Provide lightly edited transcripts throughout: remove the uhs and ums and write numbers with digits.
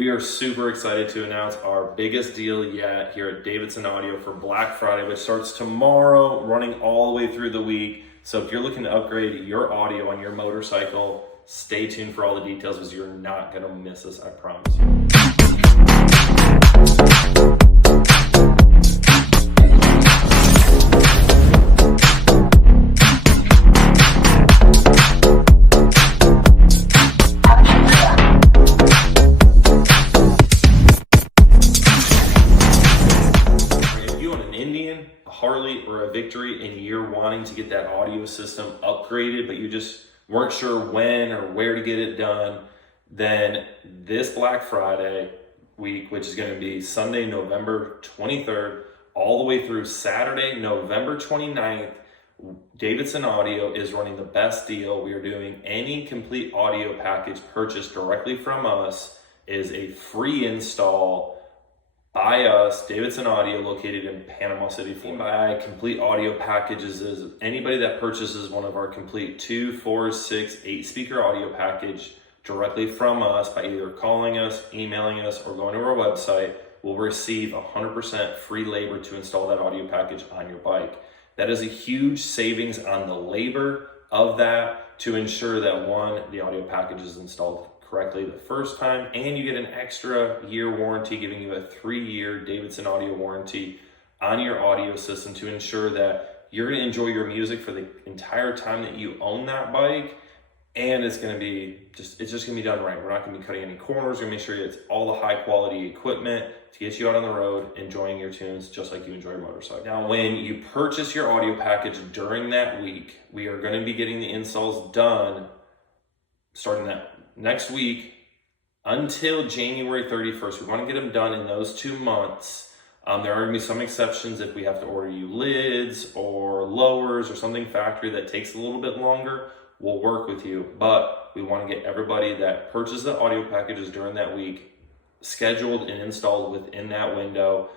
We are super excited to announce our biggest deal yet here at Davidson Audio for Black Friday, which starts tomorrow, running all the way through the week. So if you're looking to upgrade your audio on your motorcycle, stay tuned for all the details because you're not going to miss this, I promise you. Harley or a Victory and you're wanting to get that audio system upgraded, but you just weren't sure when or where to get it done, then this Black Friday week, which is going to be Sunday, November 23rd, all the way through Saturday, November 29th, Davidson Audio is running the best deal. We are doing any complete audio package purchased directly from us is a free install by us, Davidson Audio, located in Panama City, Florida. By complete audio packages is anybody that purchases one of our complete 2, 4, 6, 8 speaker audio package directly from us by either calling us, emailing us, or going to our website will receive 100% free labor to install that audio package on your bike. That is a huge savings on the labor of that to ensure that one, the audio package is installed correctly the first time, and you get an extra year warranty, giving you a 3-year Davidson Audio warranty on your audio system to ensure that you're going to enjoy your music for the entire time that you own that bike. And it's going to be it's just going to be done right. We're not going to be cutting any corners. We're going to make sure it's all the high quality equipment to get you out on the road enjoying your tunes just like you enjoy your motorcycle. Now, when you purchase your audio package during that week, we are going to be getting the installs done starting that next week until January 31st. We want to get them done in those 2 months. There are going to be some exceptions if we have to order you lids or lowers or something factory that takes a little bit longer. We'll work with you, but we want to get everybody that purchased the audio packages during that week scheduled and installed within that window.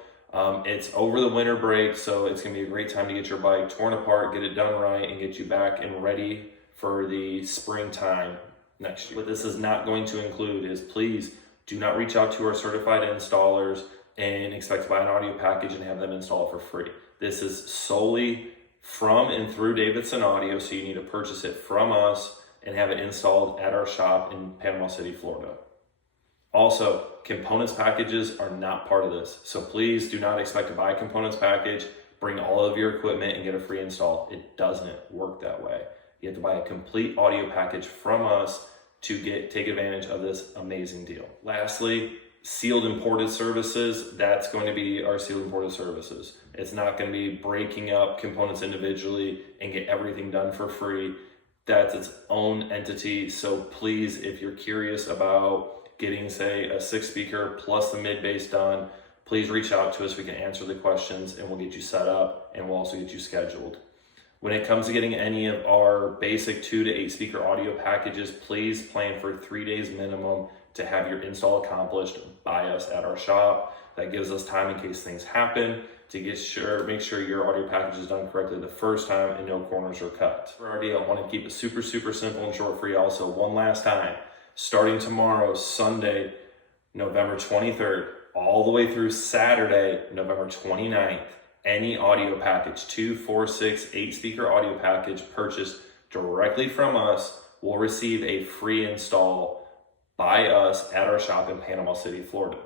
It's over the winter break, so it's going to be a great time to get your bike torn apart, get it done right, and get you back and ready for the springtime next year. What this is not going to include is, please do not reach out to our certified installers and expect to buy an audio package and have them installed for free. This is solely from and through Davidson Audio, so you need to purchase it from us and have it installed at our shop in Panama City, Florida. Also, components packages are not part of this, so please do not expect to buy a components package, bring all of your equipment, and get a free install. It doesn't work that way. You have to buy a complete audio package from us to take advantage of this amazing deal. Lastly, sealed imported services. That's going to be our sealed imported services. It's not going to be breaking up components individually and get everything done for free. That's its own entity. So please, if you're curious about getting, say, a 6 speaker plus the mid bass done, please reach out to us. We can answer the questions and we'll get you set up, and we'll also get you scheduled. When it comes to getting any of our basic 2 to 8 speaker audio packages, please plan for 3 days minimum to have your install accomplished by us at our shop. That gives us time in case things happen to make sure your audio package is done correctly the first time and no corners are cut. For our deal, I want to keep it super simple and short for you. Also, one last time, starting tomorrow, Sunday, November 23rd, all the way through Saturday, November 29th, any audio package, 2, 4, 6, 8 speaker audio package purchased directly from us will receive a free install by us at our shop in Panama City, Florida.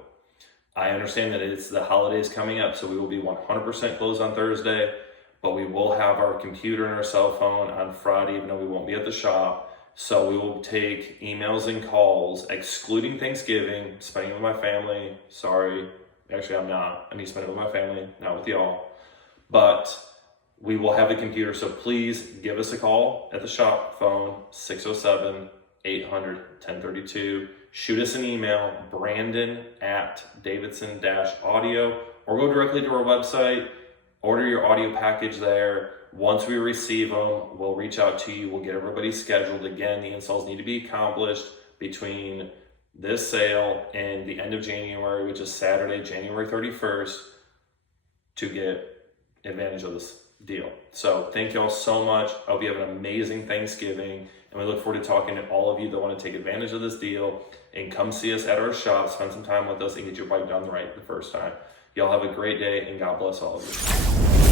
I understand that it's the holidays coming up, so we will be 100% closed on Thursday, but we will have our computer and our cell phone on Friday, even though we won't be at the shop. So we will take emails and calls, excluding Thanksgiving, spending with my family. Sorry, actually I'm not. I need to spend it with my family, not with y'all. But we will have the computer, so please give us a call at the shop phone, 607-800-1032. Shoot us an email, Brandon@Davidson-Audio, or go directly to our website, order your audio package there. Once we receive them, we'll reach out to you. We'll get everybody scheduled. Again, the installs need to be accomplished between this sale and the end of January, which is Saturday, January 31st, to get advantage of this deal. So thank you all so much. I hope you have an amazing Thanksgiving, and we look forward to talking to all of you that want to take advantage of this deal and come see us at our shop, spend some time with us, and get your bike done right the first time. Y'all have a great day, and God bless all of you.